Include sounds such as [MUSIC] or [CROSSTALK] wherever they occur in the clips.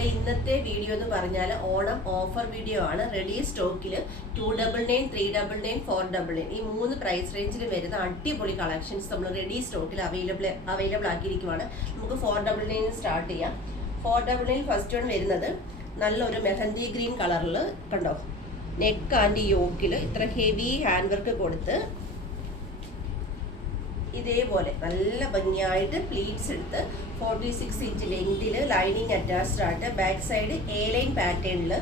നമ്മുടെ ഇന്നത്തെ വീഡിയോ എന്ന് പറഞ്ഞാൽ ഓണം ഓഫർ വീഡിയോ ആണ്. റെഡി സ്റ്റോക്കിൽ two double nine three double nine four double nine ഈ മൂന്ന് പ്രൈസ് റേഞ്ചിൽ വരുന്ന അടിപൊളി കളക്ഷൻസ് നമ്മൾ റെഡി സ്റ്റോക്കിൽ അവൈലബിൾ അവൈലബിൾ ആക്കിയിരിക്കുവാണ്. നമുക്ക് ഫോർ ഡബിൾ നയൻ സ്റ്റാർട്ട് ചെയ്യാം. Four double nine first one വരുന്നത് നല്ലൊരു മെഹന്തി ഗ്രീൻ കളറിൽ കണ്ടോ? നെക്ക് ആൻഡ് യോക്കിൽ ഇത്ര ഹെവി ഹാൻഡ് വർക്ക് കൊടുത്ത് ഇതേപോലെ നല്ല ഭംഗിയായിട്ട് പ്ലീറ്റ്സ് എടുത്ത് ഫോർട്ടി സിക്സ് ഇഞ്ച് ലെങ്തിൽ ലൈനിങ് അറ്റാച്ച്ഡ് ആയിട്ട് ബാക്ക് സൈഡ് എ ലൈൻ പാറ്റേണിൽ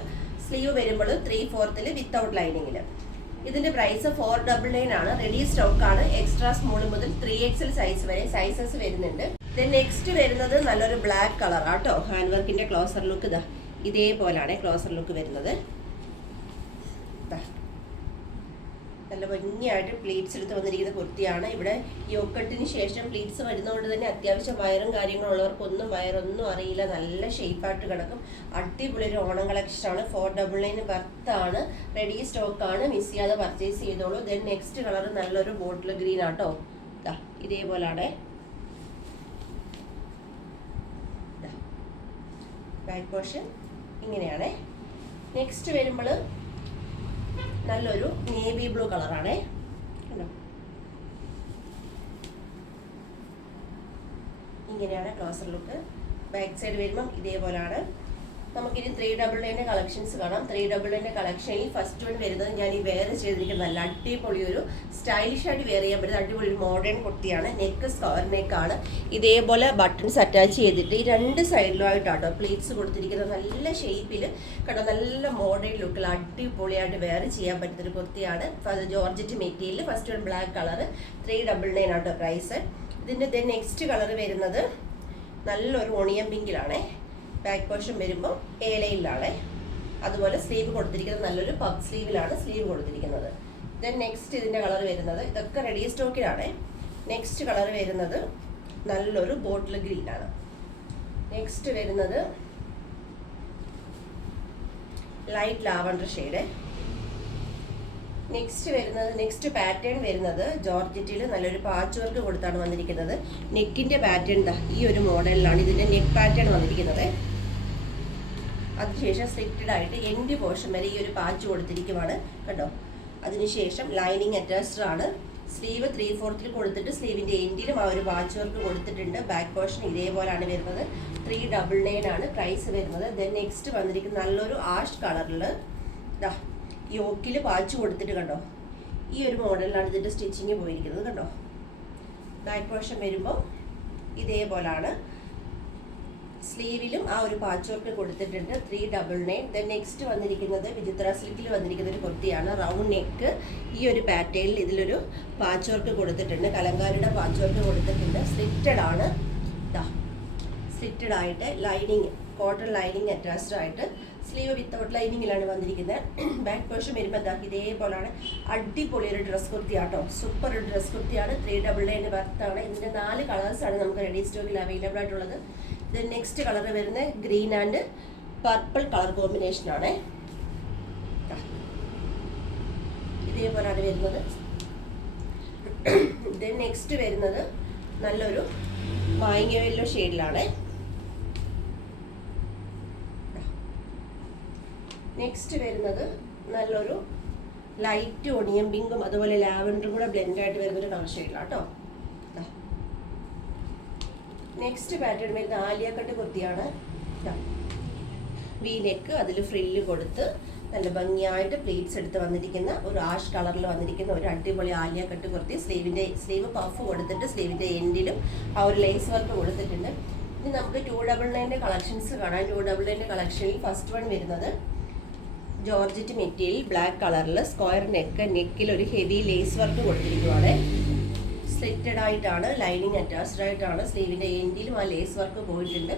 സ്ലീവ് വരുമ്പോൾ ത്രീ ഫോർത്തിൽ വിത്തൗട്ട് ലൈനിങ്ങിൽ ഇതിന്റെ പ്രൈസ് ഫോർ ഡബിൾ നയൻ ആണ്. റെഡി സ്റ്റോക്ക് ആണ്. എക്സ്ട്രാ സ്മോൾ മുതൽ ത്രീ എക്സൽ സൈസ് വരെ സൈസസ് വരുന്നുണ്ട്. ദെൻ നെക്സ്റ്റ് വരുന്നത് നല്ലൊരു ബ്ലാക്ക് കളർ ആട്ടോ ഹാൻഡ് വർക്കിന്റെ ക്ലോസർ ലുക്ക് ഇതാ. ഇതേപോലാണ് ക്ലോസർ ലുക്ക് വരുന്നത് ദാ നല്ല ഭംഗിയായിട്ട് പ്ലീറ്റ്സ് എടുത്ത് വന്നിരിക്കുന്ന കുർത്തിയാണ് ഇവിടെ യോക്കട്ടിന് ശേഷം പ്ലീറ്റ്സ് വരുന്നതുകൊണ്ട് തന്നെ അത്യാവശ്യം വയറും കാര്യങ്ങളുള്ളവർക്കൊന്നും വയറൊന്നും അറിയില്ല. നല്ല ഷേപ്പായിട്ട് കിടക്കും. അടിപൊളി ഒരു ഓണം കളക്ഷനാണ് ഫോർ ഡബിൾ നയൻ ബർത്താണ് റെഡി സ്റ്റോക്കാണ് മിസ് ചെയ്യാതെ പർച്ചേസ് ചെയ്തോളൂ. ദെൻ നെക്സ്റ്റ് കളർ നല്ലൊരു ബോട്ടിൽ ഗ്രീൻ ആട്ടോ. ഇതേപോലാണ്. ബാക്ക് പോർഷൻ ഇങ്ങനെയാണ്. നെക്സ്റ്റ് വരുമ്പോൾ നല്ലൊരു നേവി ബ്ലൂ കളറാണേ. കണ്ടോ ഇങ്ങനെയാണ് ക്ലോസർ ലുക്ക്. ബാക്ക് സൈഡ് വരുമ്പം ഇതേപോലെയാണ് നമുക്കിനി ത്രീ ഡബിൾ നയന്റെ കളക്ഷൻസ് കാണാം. ത്രീ ഡബിൾ നയന്റെ കളക്ഷനിൽ ഫസ്റ്റ് വൺ വരുന്നത് ഞാൻ ഈ വെയർ ചെയ്തിരിക്കുന്ന നല്ല അടിപൊളി ഒരു സ്റ്റൈലിഷ് ആയിട്ട് വെയർ ചെയ്യാൻ പറ്റുന്ന അടിപൊളി ഒരു മോഡേൺ കുർത്തിയാണ് നെക്ക് സ്ക്വയർ നെക്കാണ് ഇതേപോലെ ബട്ടൺസ് അറ്റാച്ച് ചെയ്തിട്ട് ഈ രണ്ട് സൈഡിലുമായിട്ടാട്ടോ പ്ലേറ്റ്സ് കൊടുത്തിരിക്കുന്ന നല്ല ഷേപ്പിൽ കണ്ട നല്ല മോഡേൺ ലുക്കിൽ അടിപൊളിയായിട്ട് വെയർ ചെയ്യാൻ പറ്റുന്നൊരു കുർത്തിയാണ് georgette material first one black colour three double nine ആട്ടോ പ്രൈസ് ഇതിന്റെ നെക്സ്റ്റ് കളർ വരുന്നത് നല്ലൊരു ഒണിയൻ പിങ്കിലാണേ ബാക്ക് പോർഷൻ വരുമ്പോൾ ഏലയിലാണ് അതുപോലെ സ്ലീവ് കൊടുത്തിരിക്കുന്നത് നല്ലൊരു പബ് സ്ലീവിലാണ് സ്ലീവ് കൊടുത്തിരിക്കുന്നത്. ദെൻ നെക്സ്റ്റ് ഇതിന്റെ കളർ വരുന്നത് ഇതൊക്കെ റെഡി സ്റ്റോക്കിലാണ് നെക്സ്റ്റ് കളർ വരുന്നത് നല്ലൊരു ബോട്ടിൽ ആണ്. നെക്സ്റ്റ് വരുന്നത് ലൈറ്റ് ലാവണ്ടർ ഷെയ്ഡ് നെക്സ്റ്റ് വരുന്നത് നെക്സ്റ്റ് പാറ്റേൺ വരുന്നത് ജോർജറ്റിൽ നല്ലൊരു പാച്ച് വർക്ക് കൊടുത്താണ് വന്നിരിക്കുന്നത്. നെക്കിന്റെ പാറ്റേൺ ഈ ഒരു മോഡലിലാണ് ഇതിന്റെ നെക്ക് പാറ്റേൺ വന്നിരിക്കുന്നത്. അതിനുശേഷം സ്ട്രിക്റ്റഡ് ആയിട്ട് എൻഡ് പോർഷൻ വരെ ഈ ഒരു പാച്ച് കൊടുത്തിരിക്കുവാണ്. കണ്ടോ? അതിനുശേഷം ലൈനിങ് അറ്റാച്ച്ഡ് ആണ്. സ്ലീവ് ത്രീ ഫോർത്തിൽ കൊടുത്തിട്ട് സ്ലീവിന്റെ എൻഡിലും ആ ഒരു പാച്ച് വർക്ക് കൊടുത്തിട്ടുണ്ട്. ബാക്ക് പോർഷൻ ഇതേപോലെയാണ് വരുന്നത്. ത്രീ ഡബിൾ നയൻ ആണ് പ്രൈസ് വരുന്നത്. ദെൻ നെക്സ്റ്റ് വന്നിരിക്കുന്ന നല്ലൊരു ആഷ് കളറിൽ ദാ യോക്കിൽ പാച്ച് കൊടുത്തിട്ട് കണ്ടോ? ഈ ഒരു മോഡലിലാണ് ഇതിന്റെ സ്റ്റിച്ചിങ് പോയിരിക്കുന്നത്. കണ്ടോ? ബാക്ക് പോർഷൻ വരുമ്പോൾ ഇതേപോലാണ്. സ്ലീവിലും ആ ഒരു പാച്ച് വർക്ക് കൊടുത്തിട്ടുണ്ട്. Three double nine then next വന്നിരിക്കുന്നത് വിചിത്ര സിൽക്കിൽ വന്നിരിക്കുന്ന ഒരു കുർത്തിയാണ്. റൗണ്ട് നെക്ക് ഈ ഒരു പാറ്റേണിൽ ഇതിലൊരു പാച്ച് വർക്ക് കൊടുത്തിട്ടുണ്ട്. കലങ്കാരിയുടെ പാച്ച് വർക്ക് കൊടുത്തിട്ടുണ്ട്. സ്ലിറ്റഡ് ആണ്. ഇതാ സ്ലിറ്റഡ് ആയിട്ട് ലൈനിങ് കോട്ടൺ ലൈനിങ് അറ്റാച്ച്ഡ് ആയിട്ട് സ്ലീവ് വിത്തൗട്ട് ലൈനിങ്ങിലാണ് വന്നിരിക്കുന്നത്. ബാക്ക് പോർഷൻ വരുമ്പോൾ എന്താ ഇതേപോലെയാണ് അടിപൊളി ഒരു ഡ്രസ് കുർത്തിയാട്ടോ. സൂപ്പർ ഒരു ഡ്രസ് കുർത്തിയാണ്. ത്രീ ഡബിൾ നയന്റെ ബർത്താണ് ഇതിന്റെ നാല് കളേഴ്സാണ് നമുക്ക് റെഡി സ്റ്റോക്കിൽ അവൈലബിൾ ആയിട്ടുള്ളത്. നെക്സ്റ്റ് കളർ വരുന്നത് ഗ്രീൻ ആൻഡ് പർപ്പിൾ കളർ കോമ്പിനേഷനാണ് ഇതേപോലാണ് വരുന്നത്. [CLEARS THROAT] ഇത് നെക്സ്റ്റ് വരുന്നത് നല്ലൊരു മാങ്ങ വെല്ലോ ഷെയ്ഡിലാണ് നെക്സ്റ്റ് വരുന്നത് നല്ലൊരു ലൈറ്റ് ഒണിയൻ പിങ്കും അതുപോലെ ലാവൻഡറും കൂടെ ബ്ലെൻഡായിട്ട് വരുന്നൊരു കളർ ഷെയ്ഡിലാണ് കേട്ടോ നെക്സ്റ്റ് പാറ്റേൺ വരുന്ന ആലിയക്കട്ട് കുർത്തിയാണ്. വി നെക്ക് അതിൽ ഫ്രില്ല് കൊടുത്ത് നല്ല ഭംഗിയായിട്ട് പ്ലേറ്റ്സ് എടുത്ത് വന്നിരിക്കുന്ന ഒരു ആഷ് കളറിൽ വന്നിരിക്കുന്ന ഒരു അടിപൊളി ആലിയ കട്ട് കുർത്തി. സ്ലീവിന്റെ സ്ലീവ് പഫ് കൊടുത്തിട്ട് സ്ലീവിന്റെ എൻഡിലും ആ ഒരു ലേസ് വർക്ക് കൊടുത്തിട്ടുണ്ട്. ഇനി നമുക്ക് ടു ഡബിൾ നയന്റെ കളക്ഷൻസ് കാണാം. ടു ഡബിൾ നയന്റെ കളക്ഷനിൽ ഫസ്റ്റ് വൺ വരുന്നത് ജോർജറ്റ് മെറ്റീരിയൽ ബ്ലാക്ക് കളറിൽ സ്ക്വയർ നെക്ക് നെക്കിൽ ഒരു ഹെവി ലേസ് വർക്ക് കൊടുത്തിരിക്കുവാണ്. സ്ലിറ്റഡ് ആയിട്ടാണ് ലൈനിങ് അറ്റാച്ച്ഡ് ആയിട്ടാണ് സ്ലീവിന്റെ എൻഡിലും ആ ലേസ് വർക്ക് പോയിട്ടുണ്ട്.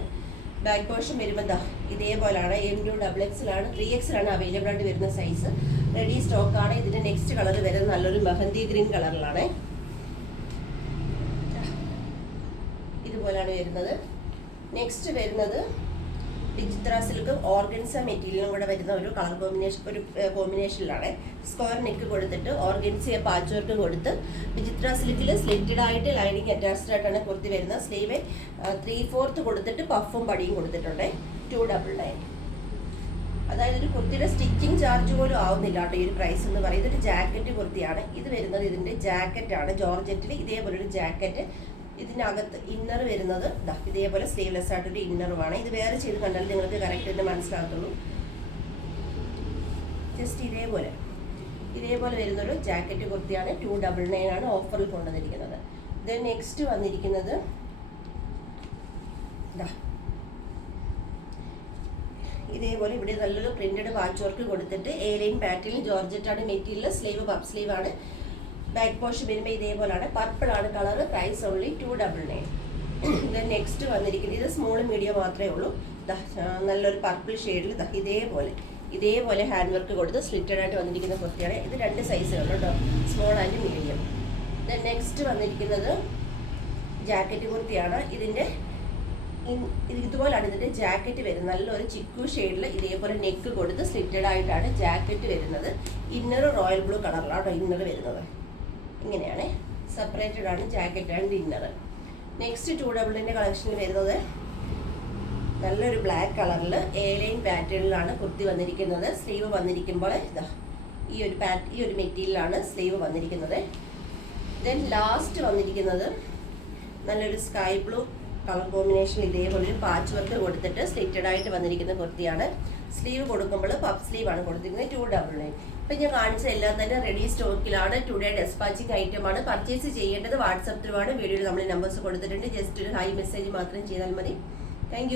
ബാക്ക് പോർഷൻ വരുമ്പോൾ ദാ ഇതേപോലെയാണ് എം ടു ഡബിൾ എക്സിലാണ് ത്രീ എക്സിലാണ് അവൈലബിൾ ആയിട്ട് വരുന്ന സൈസ് റെഡി സ്റ്റോക്കാണ് ഇതിന്റെ നെക്സ്റ്റ് കളർ വരുന്നത് നല്ലൊരു മെഹന്തി ഗ്രീൻ കളറിലാണ് ഇതുപോലെയാണ് വരുന്നത്. നെക്സ്റ്റ് വരുന്നത് വിചിത്ര സിൽക്കും ഓർഗൻസ മെറ്റീരിയലും കൂടെ വരുന്ന ഒരു കളർ കോമ്പിനേഷൻ ഒരു കോമ്പിനേഷനിലാണ് സ്ക്വയർ നെക്ക് കൊടുത്തിട്ട് ഓർഗൻസിയ പാച്ച് വർക്ക് കൊടുത്ത് വിചിത്ര സിൽക്കിൽ സ്ലിറ്റഡ് ആയിട്ട് ലൈനിങ് അറ്റാച്ച്ഡ് ആയിട്ടാണ് കുർത്തി വരുന്നത്. സ്ലീവ് ത്രീ ഫോർത്ത് കൊടുത്തിട്ട് പഫും പടിയും കൊടുത്തിട്ടുണ്ട്. ടു ഡബിൾ നയൻ അതായത് ഒരു കുർത്തിയുടെ സ്റ്റിച്ചിങ് ചാർജ് പോലും ആവുന്നില്ല കേട്ടോ ഈ ഒരു പ്രൈസ് എന്ന് പറയുന്നത്. ഇതൊരു ജാക്കറ്റ് കുർത്തിയാണ്. ഇത് വരുന്നത് ഇതിന്റെ ജാക്കറ്റാണ് ജോർജറ്റിൽ ഇതേപോലെ ഒരു ജാക്കറ്റ് ഇതിനകത്ത് ഇന്നർ വരുന്നത് ഇതേപോലെ സ്ലീവ്ലെസ് ആയിട്ടൊരു ഇന്നറുമാണ് ഇത് വേറെ ചെയ്ത് കണ്ടാൽ നിങ്ങൾക്ക് കറക്റ്റ് തന്നെ മനസ്സിലാകത്തുള്ളൂ. ജസ്റ്റ് ഇതേപോലെ. ഇതേപോലെ വരുന്നൊരു ജാക്കറ്റ് കുർത്തിയാണ് ടു ഡബിൾ നയൻ ആണ് ഓഫറിൽ കൊണ്ടുവന്നിരിക്കുന്നത്. ദെൻ നെക്സ്റ്റ് വന്നിരിക്കുന്നത് ഇതേപോലെ ഇവിടെ നല്ലൊരു പ്രിന്റഡ് വാച്ച് വർക്ക് കൊടുത്തിട്ട് എ ലൈൻ ജോർജറ്റ് ആണ് മെറ്റീരിയൽ സ്ലീവ് പബ് സ്ലീവ് ആണ്. ബാക്ക് പോർഷൻ വരുമ്പോൾ ഇതേപോലെയാണ് പർപ്പിൾ ആണ് colour price only two double nine then next വന്നിരിക്കുന്നത് ഇത് സ്മോൾ മീഡിയം മാത്രമേ ഉള്ളൂ. നല്ലൊരു പർപ്പിൾ ഷെയ്ഡിൽ ഇതേപോലെ. ഇതേപോലെ ഹാൻഡ് വർക്ക് കൊടുത്ത് സ്ലിറ്റഡ് ആയിട്ട് വന്നിരിക്കുന്ന കുർത്തിയാണ്. ഇത് രണ്ട് സൈസുകളുണ്ട് കേട്ടോ small and medium then next വന്നിരിക്കുന്നത് ജാക്കറ്റ് കുർത്തിയാണ്. ഇതിന്റെ ഇതുപോലാണ് ഇതിന്റെ ജാക്കറ്റ് വരുന്നത്. നല്ലൊരു ചിക്കു ഷെയ്ഡിൽ ഇതേപോലെ നെക്ക് കൊടുത്ത് സ്ലിറ്റഡ് ആയിട്ടാണ് ജാക്കറ്റ് വരുന്നത്. ഇന്നർ റോയൽ ബ്ലൂ കളറിലാണ് ഇന്നർ വരുന്നത്. ഇങ്ങനെയാണ്. സെപ്പറേറ്റഡ് ആണ് jacket and inner next two ഡബിളിന്റെ കളക്ഷനിൽ വരുന്നത് നല്ലൊരു ബ്ലാക്ക് കളറിൽ എ ലൈൻ പാറ്റേണിലാണ് കുർത്തി വന്നിരിക്കുന്നത്. സ്ലീവ് വന്നിരിക്കുമ്പോൾ ഇതാ ഈ ഒരു പാറ്റ് ഈ ഒരു മെറ്റീരിയലാണ് സ്ലീവ് വന്നിരിക്കുന്നത്. ദെൻ ലാസ്റ്റ് വന്നിരിക്കുന്നത് നല്ലൊരു സ്കൈ ബ്ലൂ കളർ കോമ്പിനേഷൻ ഇതേപോലെ ഒരു പാച്ച് വർക്ക് കൊടുത്തിട്ട് സ്ലിറ്റഡ് ആയിട്ട് വന്നിരിക്കുന്ന കുർത്തിയാണ്. സ്ലീവ് കൊടുക്കുമ്പോൾ പഫ് സ്ലീവ് ആണ് കൊടുത്തിരിക്കുന്നത് ടു ഡബിൾ നയൻ ഇപ്പം ഞാൻ കാണിച്ച എല്ലാം തന്നെ റെഡി സ്റ്റോക്കിലാണ് ടുഡേ ഡെസ്പാച്ചിങ് ആണ്. പർച്ചേസ് ചെയ്യേണ്ടത് വാട്സപ്പ് ത്രൂ ആണ്. വീഡിയോയിൽ നമ്മൾ നമ്പേഴ്സ് കൊടുത്തിട്ടുണ്ട്. ജസ്റ്റ് ഒരു ഹൈ മെസ്സേജ് മാത്രം ചെയ്താൽ മതി. താങ്ക്